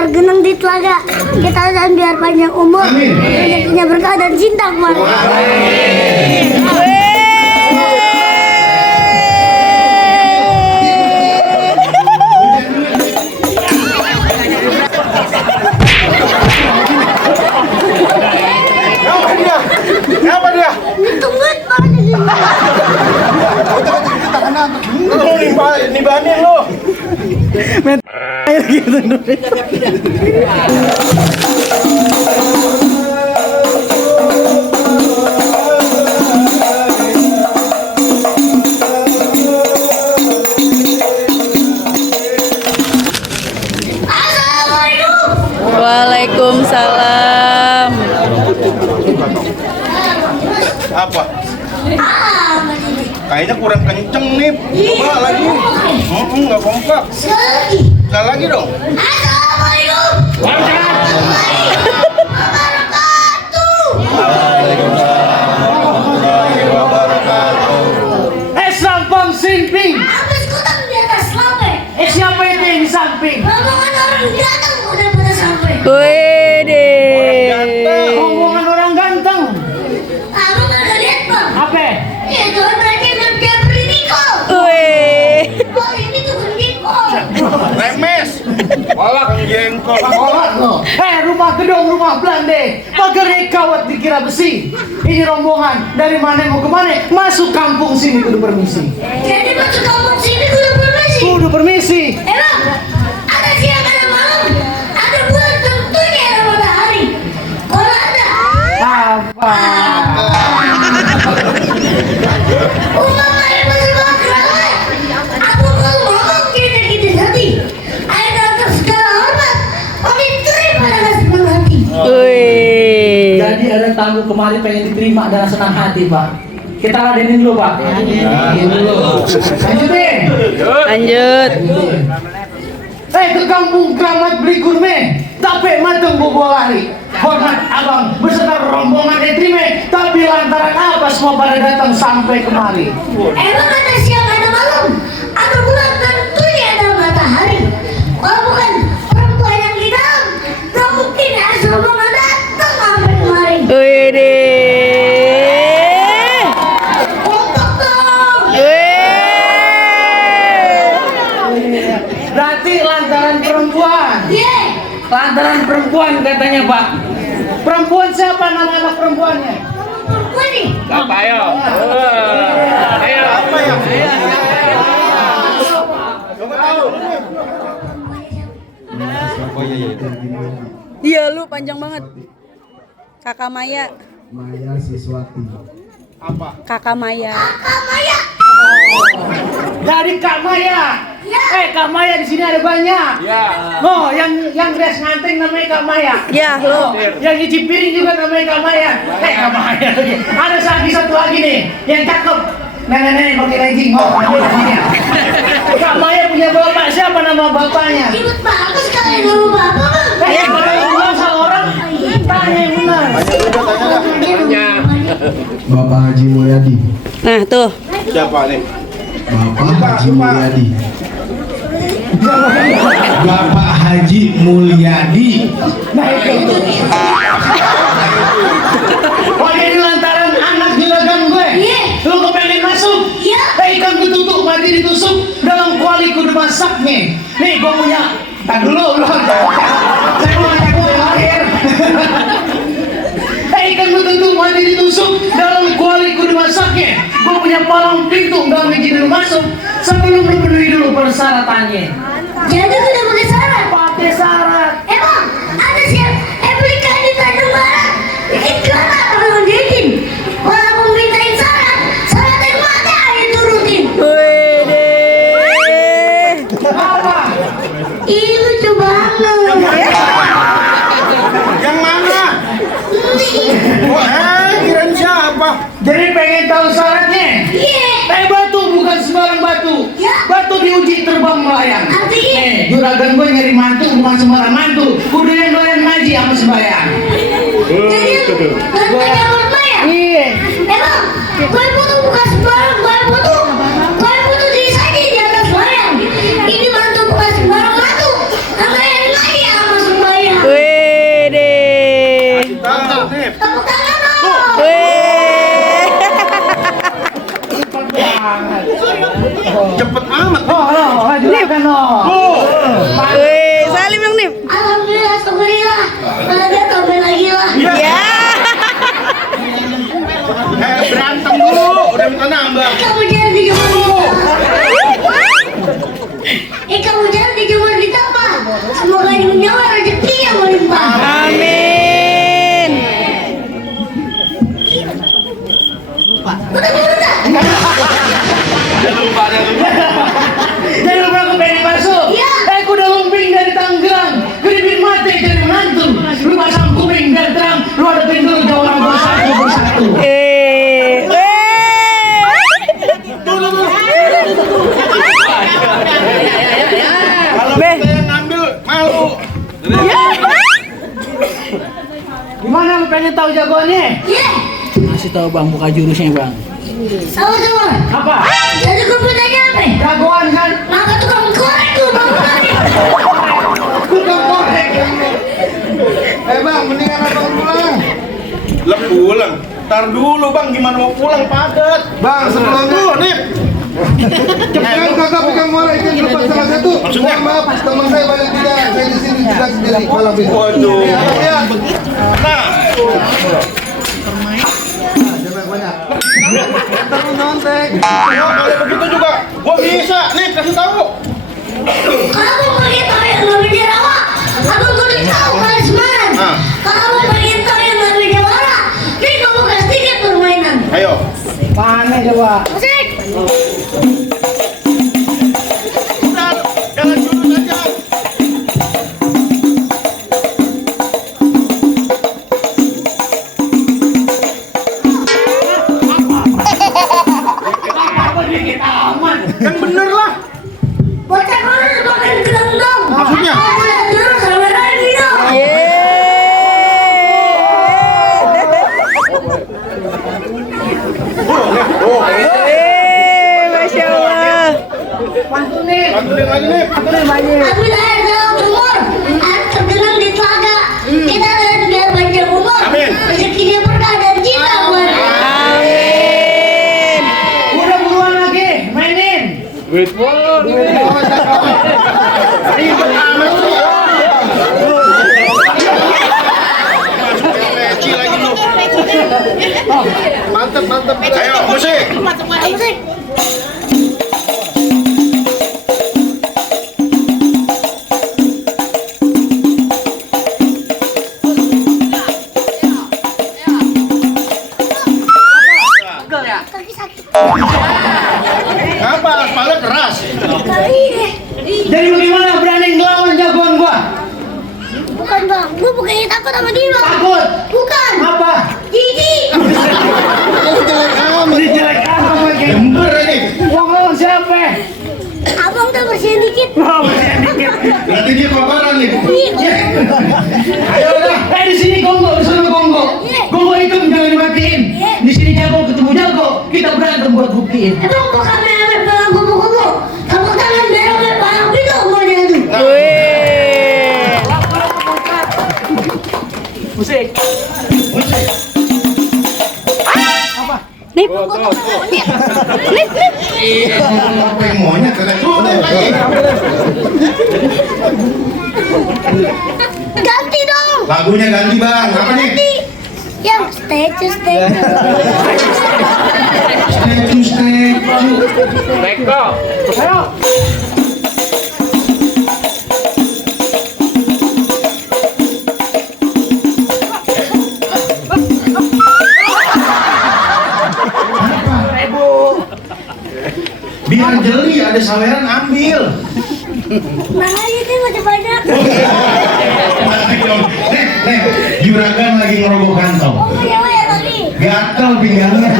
tergenang di telaga. Kita dan biar panjang umur, rezekinya berkah dan cinta keluarga. Siapa dia? Ditungguin Pak di sini. Nibanin lo. Waalaikumsalam. Apa? Kayaknya kurang kenceng nih. Coba lagi. Nggak kompak. Sekali lagi dong. Assalamualaikum. Sampang Simping. Habis kutang di atas lampe. Siapa itu yang di samping? Rombongan orang datang udah pada sampai. Wede. Rombongan orang ganteng. Abang nggak lihat Pak? Apa? Itu tadi dia beli Niko. Weh. Oh ini tuh Niko. Remes. Kolak jengkol. Kolak lo. Rumah gedung, rumah Belanda. Pagarnya kawat dikira besi. Ini rombongan dari mana mau kemana? Masuk kampung sini kudu permisi. Jadi masuk kampung sini kudu permisi. Kudu permisi. Emang ada siang ada malam, ada bulan tentunya ada matahari. Kalau ada Apa? umpama yang masih bakaran, aku mau ngomong gini hati. Ayo datang segala hormat, kami terima dengan senang hati. Weh. Jadi ada tamu kemarin pengen diterima dengan senang hati, Pak. Kita ladenin dulu, Pak. Ladenin dulu. Lanjutin. Lanjut. Ke kampung keramat beli gurme, tapi mateng bobo lari. Hormat abang beserta rombongan diterima, tapi lantaran apa semua pada datang sampai kemari? Emang ada siang ada malam, ada bulan tentunya ada matahari. Kalau bukan perempuan yang di dalam, tak mungkin ada rombongan datang sampai kemari. Wede. Kompak dong. Berarti lantaran perempuan. Ye. Lantaran perempuan katanya, Pak. Perempuan siapa nama anak perempuannya? Perempuan nih. Apa ayo? Ayo. Apa ya? Coba tahu. Iya lu panjang banget. Kakak Maya. Maya Siswati. Apa? Kakak Maya. Kak Maya. Dari Kak Maya. Ya. Kak Maya di sini ada banyak. Ya. Oh, yang dress nganting namanya Kak Maya. Ya lu. Yang nyuci piring juga namanya Kak Maya. Kak Maya lagi. Ada satu lagi nih, yang cakep. Nenek-nenek pakai legging. Oh, namanya. Kak Maya punya bapak. Siapa nama bapaknya? Ribet banget sekali nama bapak. Kalau bilang salah orang, tanya yang benar. Bapak Haji Mulyadi. Nah tuh. Siapa nih? Bapak Haji Mulyadi. Bapak Haji Mulyadi. Nah itu. Oh jadi lantaran anak juragan gue. Iya. Lu kepengen masuk? Iya. Ikan kututuk mati ditusuk dalam kuali kudu masaknya. Nih gue punya. Tak dulu lu. Saya mau ngajak gue lahir. Ikan kututuk mati ditusuk dalam kuali kudu masaknya. Gue punya palang pintu gak izin lu masuk sebelum lu penuhi dulu persyaratannya. Jadi udah pakai syarat. Pakai syarat. Emang ada siang belikan di Tanjung Barat. Bikin kelana kalau diizin. Kalau aku mintain syarat yang mana ayo turutin. Wede. Apa? Ih lucu banget. Yang mana? Kirain siapa? Jadi pengen tahu syaratnya? Iya. Batu bukan sembarang batu. Ya. Batu diuji terbang melayang. Artinya? Juragan gue nyari mantu bukan sembarang mantu. Kudu yang doyan ngaji sama sembahyang. Jadi ganteng yang berbayar. Iya. Emang gue butuh bukan sembarang gue butuh diri saja di atas bayang. Ini mantu bukan sembarang mantu. Namanya lagi sama sembahyang. Mantap, Nip. Tepuk tangan dong. Wih. Cepet amat. Silakan dong. Wih, salim dong, Nip. Alhamdulillah, syukurillah. Kalau dia tambah lagi lah. Ya. Berantem dulu. Udah minta nambah. Kamu jangan dijemur kamu jangan dijemur di tapak. Semoga nyawa rezeki yang melimpah. Amin. Jangan lupa ke Penny Masuk. Iya. Kuda lumping dari Tangerang, keripik mati dari menantu. Lu pasang kuping dan terang, lu ada pintu jauh orang bersatu. Kalau Be. kita yang ngambil malu. Gimana lu pengen tahu jagoannya? Iya. Kasih tahu bang, buka jurusnya bang. Sama-sama. Apa? Jadi kupinanya apa? Jagoan kan? Maka tukang korek tuh bang. Tukang korek. Bang, mendingan abang pulang. Lah pulang. Ntar dulu bang, gimana mau pulang padat. Bang, sebelumnya Nip. jangan kakak pegang bola itu lepas salah satu. Maksudnya? Mohon maaf, teman saya banyak tidak. Saya di sini juga sendiri malam ini. Waduh. Ya, Nah, jangan banyak. Ntar lu nyontek. kalau begitu juga gua bisa. Nip, kasih tahu. Kamu pergi tahu yang namanya rawa. Aku kudu tahu kali semalam. Ah. Kamu pergi tahu yang namanya wara. Nih kamu kasih tiket permainan. Ayo. Mana coba? Musik. Jalan jurus aja. Apa dikit aman? Yang bener lah. Bocah kurus makan kerendam. Maksudnya? Kamu lihat dulu kamera ini dong. Masya Allah. Pantunin. Bantuin lagi Nip. Pantunin banyak. Aku lahir dalam umur. Aku tergenang di telaga. Kita lihat biar panjang umur. Amin. Rezekinya berkah dan cinta buat kita. Amin. Udah buruan lagi, mainin. Ribet amat sih. Leci lagi lu. Mantap, mantap. Ayo, musik. Musik. Kaki sakit. Apa? Kepala keras. Kali ini. Jadi bagaimana berani ngelawan jagoan gua? Bukan bang, gue bukannya takut sama dia bang. Takut. Bukan. Apa? Jijik. Ini jelek apa lagi? Gember ini. Gua ngelawan siapa? Abang tuh bersihin dikit. Oh, masih dikit. Berarti dia kobaran nih. Ayo udah. Di sini Kongo, di sana Kongo. Kongo itu jangan dimatiin. Di sini jago ketemu jago, kita berantem buat buktiin. Emang bukan merek barang kubu-kubu. Tepuk tangan merek barang itu umurnya itu. Wih. Musik. Nip. Nip. Apa yang maunya kena tuh lagi. Ganti dong. Lagunya ganti bang. Apa nih? Ganti. Yang statue. Ayo. Biar jeli ada saweran ambil. Nah ini masih banyak. Nih, juragan lagi ngerogoh kantong. Oh punya ya tadi. Gatel pinggangnya.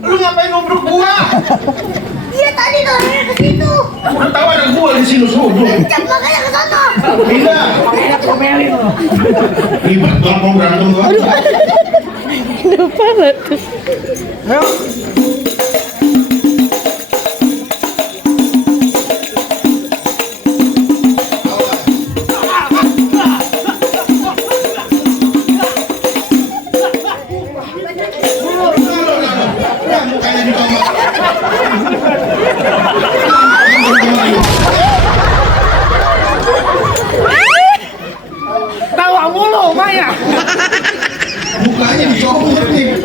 Lu ngapain ngobrol gua? Iya tadi tuh ke situ. Udah tahu ada gua. di sini subuh. Cep makanya ke sana. Pindah. Ribet dong mau berantem gua. Lupa lah tuh. Mukanya ditolak. Tawa mulu, Maya. Mukanya dicopot nih.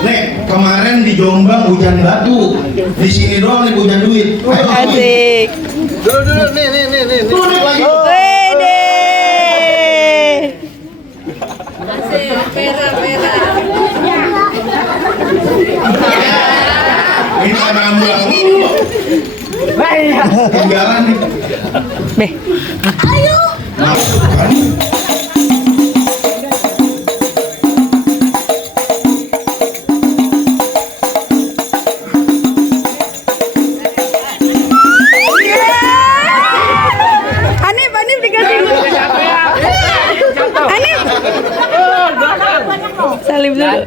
Nih, kemarin di Jombang hujan batu. Di sini doang nih hujan duit. Ayo, Asik. Dulu nih. Tulis lagi. Wede. Minta nambah. Maya. Tinggalan nih. Beh. Ayo. Masukkan. Anip dikasih. Anip. Salim dulu.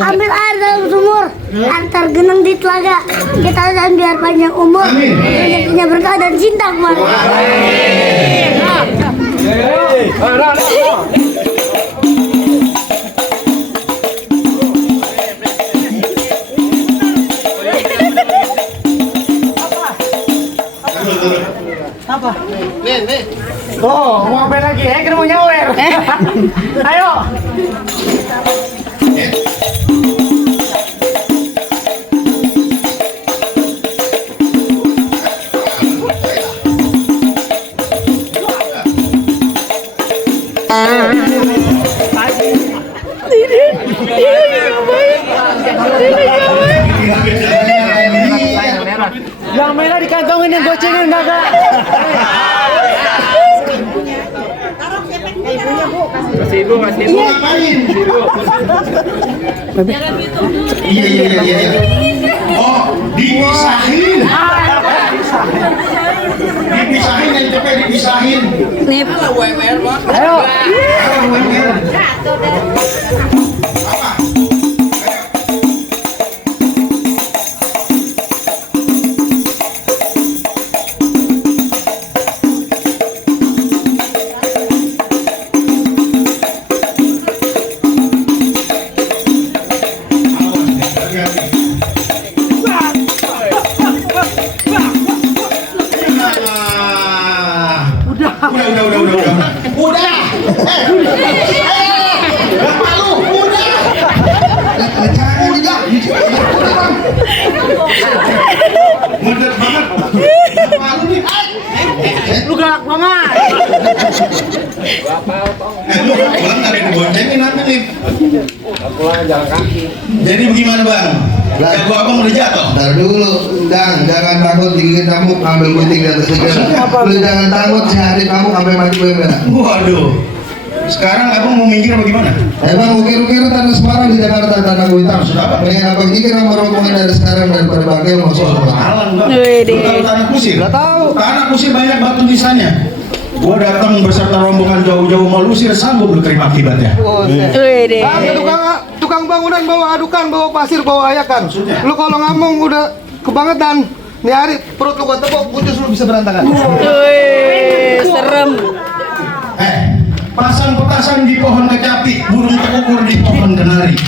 Ambil air dalam sumur. Antar genang di telaga. Kita dan biar panjang umur. Amin. Rezekinya berkah dan cinta keluarga. Oh, mau apa lagi? Kena mau nyawer. Ayo. Yang merah dikantongin, yang gocengin enggak kak? Ibu ngapain? Iya. Oh, dipisahin. Dipisahin, yang cepet dipisahin. Nip. Ayo. Apa? Udah. Gak malu, udah. Jangan udah. Mudah banget. Gak malu nih. Lu galak banget. Lu pulang gak ada yang diboncengin nanti nih. Pulang jalan kaki. Jadi bagaimana bang? Jago abang udah jatuh? Ntar dulu, jangan takut digigit nyamuk ambil gunting di atas segala. Lu jangan takut sehari kamu sampai mati gue merah. Waduh. Sekarang abang mau minggir bagaimana? Emang ukir-ukir tanah Semarang di Jakarta tanah kuitam. Mendingan abang nyikir sama rombongan dari sekarang daripada bangkel mau soal. Halang bang. Wede. Lu tahu tanah kusir? Gak tahu. Tanah kusir banyak batu nisannya. Gua datang beserta rombongan jauh-jauh mau lusir sanggup lu terima akibatnya. Wede. Tukang bangunan bawa adukan, bawa pasir, bawa ayakan. Lu kalau ngomong udah kebangetan. Nih hari perut lu gua tepuk, putus lu bisa berantakan. Wih, serem. Pasang petasan di pohon kecapi, burung tekukur di pohon kenari.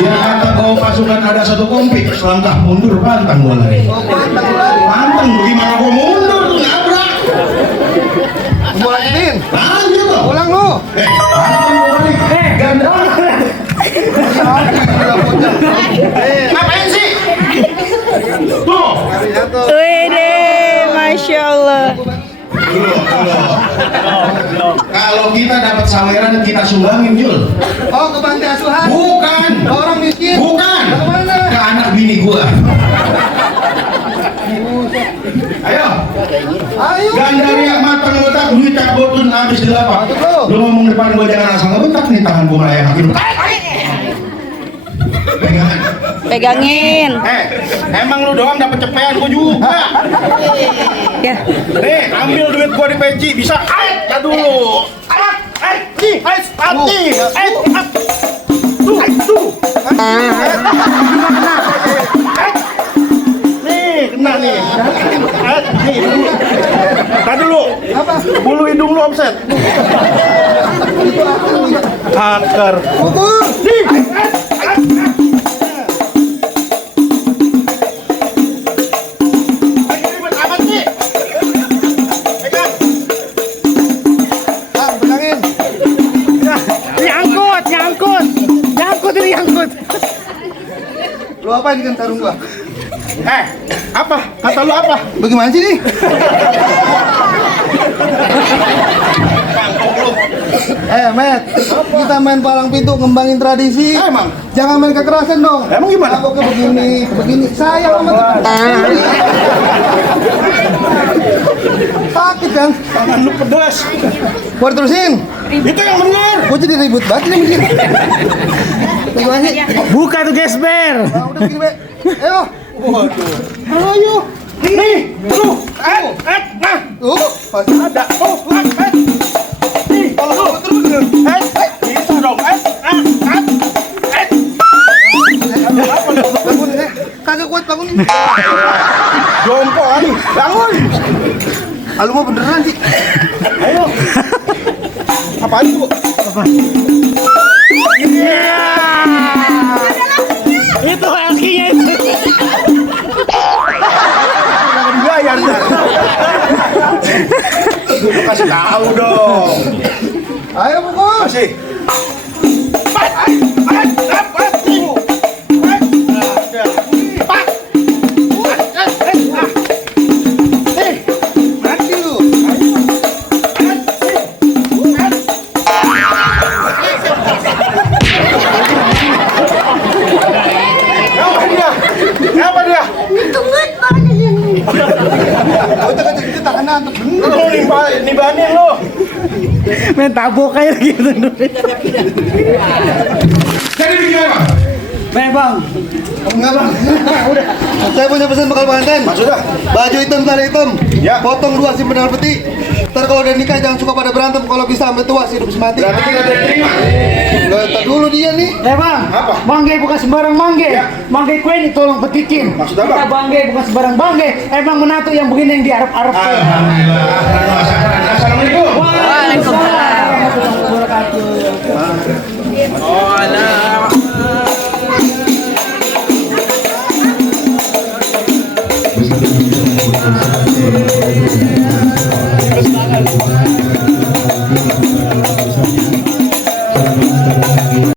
Dia kata kau pasukan ada satu kompik, selangkah mundur pantang gua lari. Pantang bagaimana gua mundur tuh nabrak. Mau lanjutin? Lanjut tuh. Pulang lu. Pantang gua lari. Gandang. Ngapain sih? Tuh. Wede, Masya Allah. Kalau kita dapat saweran kita sumbangin Jul. Oh ke panti asuhan? Bukan. Orang miskin. Bukan. Kemana? Ke anak bini gua. Ayo. Ayo. Gandaria matang botak, duitak botun habis di lapak. Betul. Lu ngomong depan gua jangan asal ngebetak nih tangan gua melayang makin. Pegangan. Pegangin. Emang lu doang dapet cepean gua juga. Ya. Nih, ambil duit gua di peci bisa. Ya dulu. Nih, kena nih. Nih, dulu. Tadi dulu. Apa? Bulu hidung lu offset. Hacker. Pukul. Bang, pegangin. Nyangkut ini nyangkut. Lu apa ini kan sarung gua? Apa? Kata lu apa? Bagaimana sih nih? Met, kita main palang pintu ngembangin tradisi. Emang? Jangan main kekerasan dong. Emang gimana? Aku begini. Saya sama sakit kan? Tangan lu pedas. Gua terusin. Itu yang benar. Gua jadi ribut banget nih begini. Bagaimana sih? Buka tuh gesper. Nah, udah begini, Be. Ayo. Ayo. Nih, tuh. Nah. Pasti ada. Kalau terus. Bisa dong. Bangun ya. Kagak kuat bangun ini. Jongkok lagi. Bangun. Lu mah beneran sih. Ayo. Apaan itu? Itu kakinya itu. Gaya nih. Kasih tahu dong. Ayo pukul. Kasih. Mati lu. Apa dia? Tungguin paling. Oh, itu tangan untuk bener. Lu nibanin lu. Main tabok kayak gitu. Jadi gimana? Main bang. Enggak, Bang. Udah. Saya punya pesan bakal pengantin. Maksudnya? Baju hitam, tali hitam. Ya. Potong 2 simpen dalam peti. Ntar kalau udah nikah jangan suka pada berantem. Kalau bisa sampai tua hidup semati. Berarti kita ada yang terima. Ntar dulu dia nih. Bang. Apa? Mangge bukan sembarang mangge. Mangge kue ini tolong petikin. Maksud apa? Kita bangge bukan sembarang bangge. Emang menantu yang begini yang diarep-arep. Alhamdulillah. Assalamualaikum. Waalaikumsalam warahmatullahi wabarakatuh.